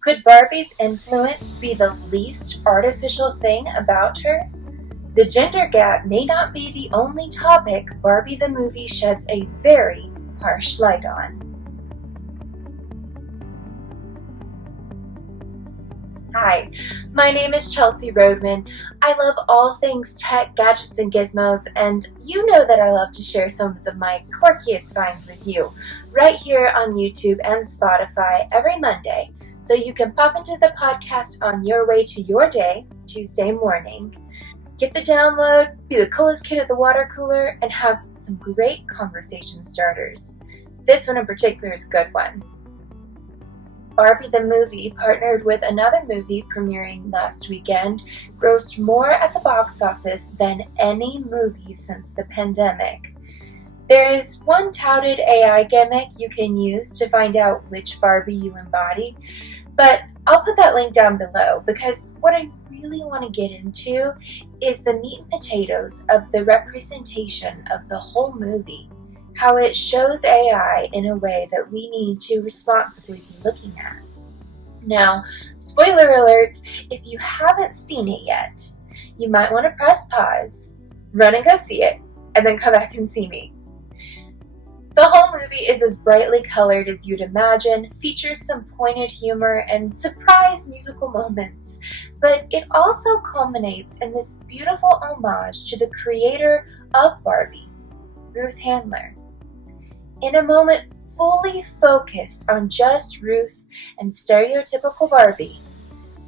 Could Barbie's influence be the least artificial thing about her? The gender gap may not be the only topic Barbie the movie sheds a very harsh light on. Hi, my name is Chelsea Roadman. I love all things tech, gadgets, and gizmos, and you know that I love to share some of my quirkiest finds with you right here on YouTube and Spotify every Monday, so you can pop into the podcast on your way to your day, Tuesday morning. Get the download, be the coolest kid at the water cooler, and have some great conversation starters. This one in particular is a good one. Barbie the movie partnered with another movie premiering last weekend, grossed more at the box office than any movie since the pandemic. There is one touted AI gimmick you can use to find out which Barbie you embody, but I'll put that link down below because what I really want to get into is the meat and potatoes of the representation of the whole movie. How it shows AI in a way that we need to responsibly be looking at. Now, spoiler alert, if you haven't seen it yet, you might want to press pause, run and go see it, and then come back and see me. The whole movie is as brightly colored as you'd imagine, features some pointed humor and surprise musical moments, but it also culminates in this beautiful homage to the creator of Barbie, Ruth Handler. In a moment fully focused on just Ruth and stereotypical Barbie,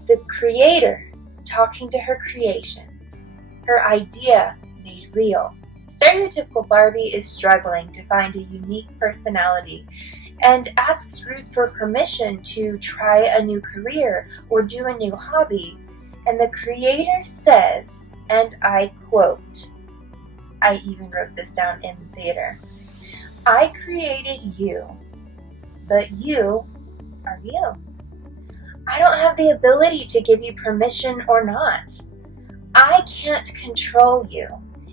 the creator talking to her creation, her idea made real. Stereotypical Barbie is struggling to find a unique personality and asks Ruth for permission to try a new career or do a new hobby, and the creator says, and I quote, I even wrote this down in the theater, "I created you, but you are you. I don't have the ability to give you permission or not. I can't control you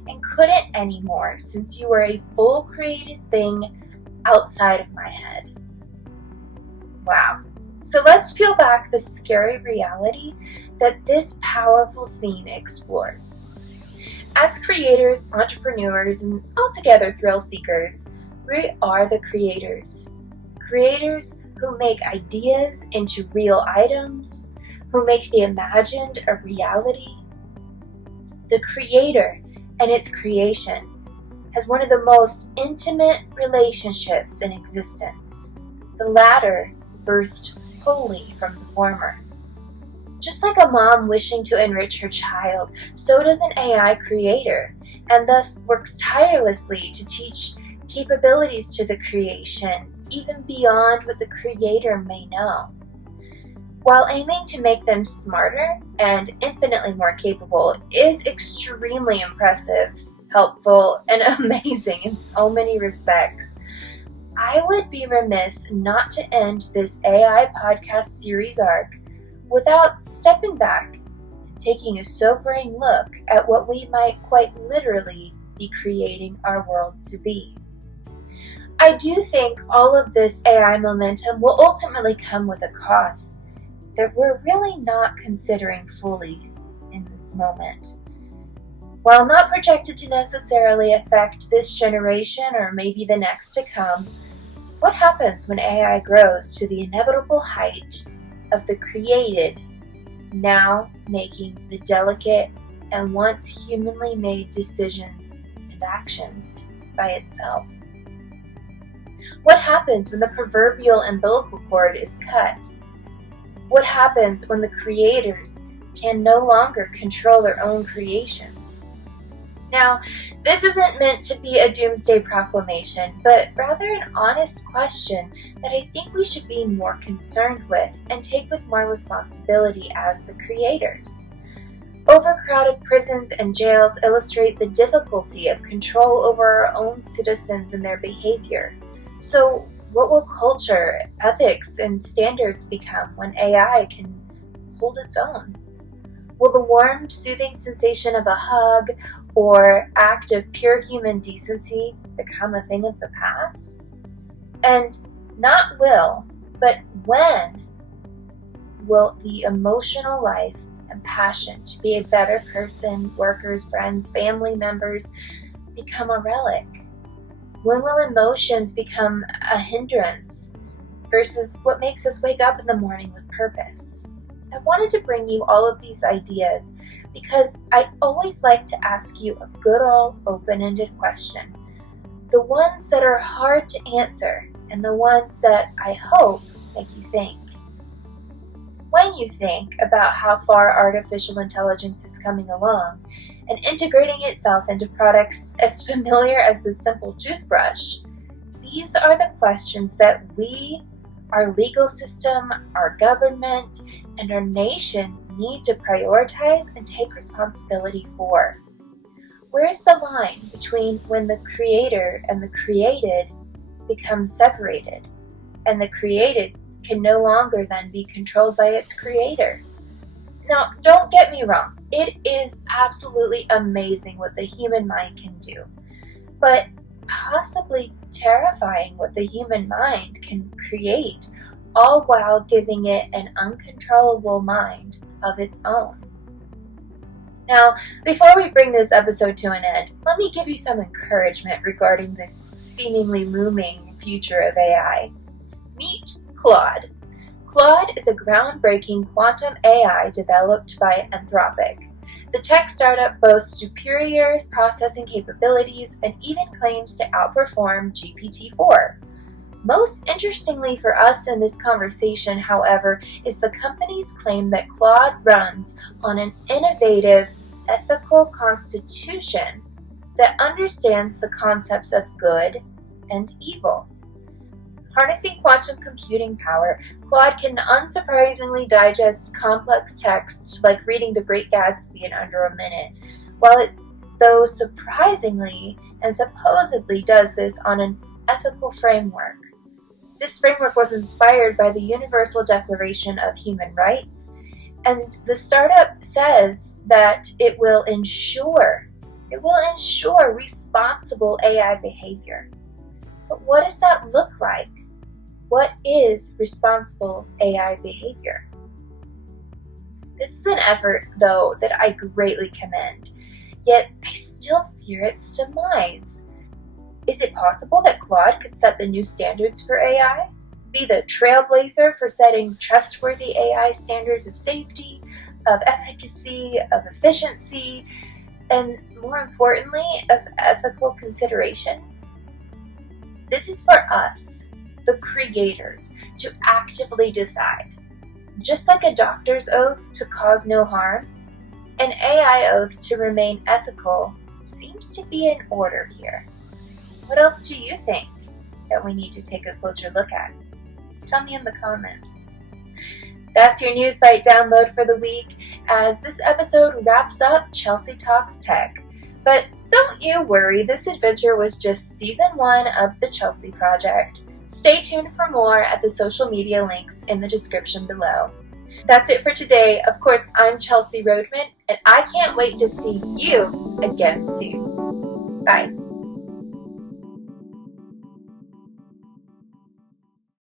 and couldn't anymore since you are a full created thing outside of my head." Wow. So let's peel back the scary reality that this powerful scene explores. As creators, entrepreneurs, and altogether thrill seekers, we are the creators. Creators who make ideas into real items, who make the imagined a reality. The creator and its creation has one of the most intimate relationships in existence. The latter birthed wholly from the former. Just like a mom wishing to enrich her child, so does an AI creator, and thus works tirelessly to teach capabilities to the creation, even beyond what the creator may know. While aiming to make them smarter and infinitely more capable is extremely impressive, helpful, and amazing in so many respects, I would be remiss not to end this AI podcast series arc without stepping back and taking a sobering look at what we might quite literally be creating our world to be. I do think all of this AI momentum will ultimately come with a cost that we're really not considering fully in this moment. While not projected to necessarily affect this generation or maybe the next to come, what happens when AI grows to the inevitable height of the created, now making the delicate and once humanly made decisions and actions by itself? What happens when the proverbial umbilical cord is cut? What happens when the creators can no longer control their own creations? Now, this isn't meant to be a doomsday proclamation, but rather an honest question that I think we should be more concerned with and take with more responsibility as the creators. Overcrowded prisons and jails illustrate the difficulty of control over our own citizens and their behavior. So, what will culture, ethics, and standards become when AI can hold its own? Will the warm, soothing sensation of a hug or act of pure human decency become a thing of the past? And not will, but when will the emotional life and passion to be a better person, workers, friends, family members become a relic? When will emotions become a hindrance versus what makes us wake up in the morning with purpose? I wanted to bring you all of these ideas because I always like to ask you a good old open-ended question. The ones that are hard to answer and the ones that I hope make you think. When you think about how far artificial intelligence is coming along and integrating itself into products as familiar as the simple toothbrush, these are the questions that we, our legal system, our government, and our nation need to prioritize and take responsibility for. Where's the line between when the creator and the created become separated, and the created can no longer then be controlled by its creator? Now, don't get me wrong, it is absolutely amazing what the human mind can do, but possibly terrifying what the human mind can create, all while giving it an uncontrollable mind of its own. Now, before we bring this episode to an end, let me give you some encouragement regarding this seemingly looming future of AI. Meet Claude. Claude is a groundbreaking quantum AI developed by Anthropic. The tech startup boasts superior processing capabilities and even claims to outperform GPT-4. Most interestingly for us in this conversation, however, is the company's claim that Claude runs on an innovative, ethical constitution that understands the concepts of good and evil. Harnessing quantum computing power, Claude can unsurprisingly digest complex texts like reading The Great Gatsby in under a minute, while it, though surprisingly and supposedly, does this on an ethical framework. This framework was inspired by the Universal Declaration of Human Rights, and the startup says that it will ensure responsible AI behavior. But what does that look like? What is responsible AI behavior? This is an effort, though, that I greatly commend, yet I still fear its demise. Is it possible that Claude could set the new standards for AI? Be the trailblazer for setting trustworthy AI standards of safety, of efficacy, of efficiency, and more importantly, of ethical consideration? This is for us, the creators, to actively decide. Just like a doctor's oath to cause no harm, an AI oath to remain ethical seems to be in order here. What else do you think that we need to take a closer look at? Tell me in the comments. That's your News Bite download for the week as this episode wraps up Chelsea Talks Tech. But don't you worry, this adventure was just season 1 of the Chelsea Project. Stay tuned for more at the social media links in the description below. That's it for today. Of course, I'm Chelsea Roadman, and I can't wait to see you again soon. Bye.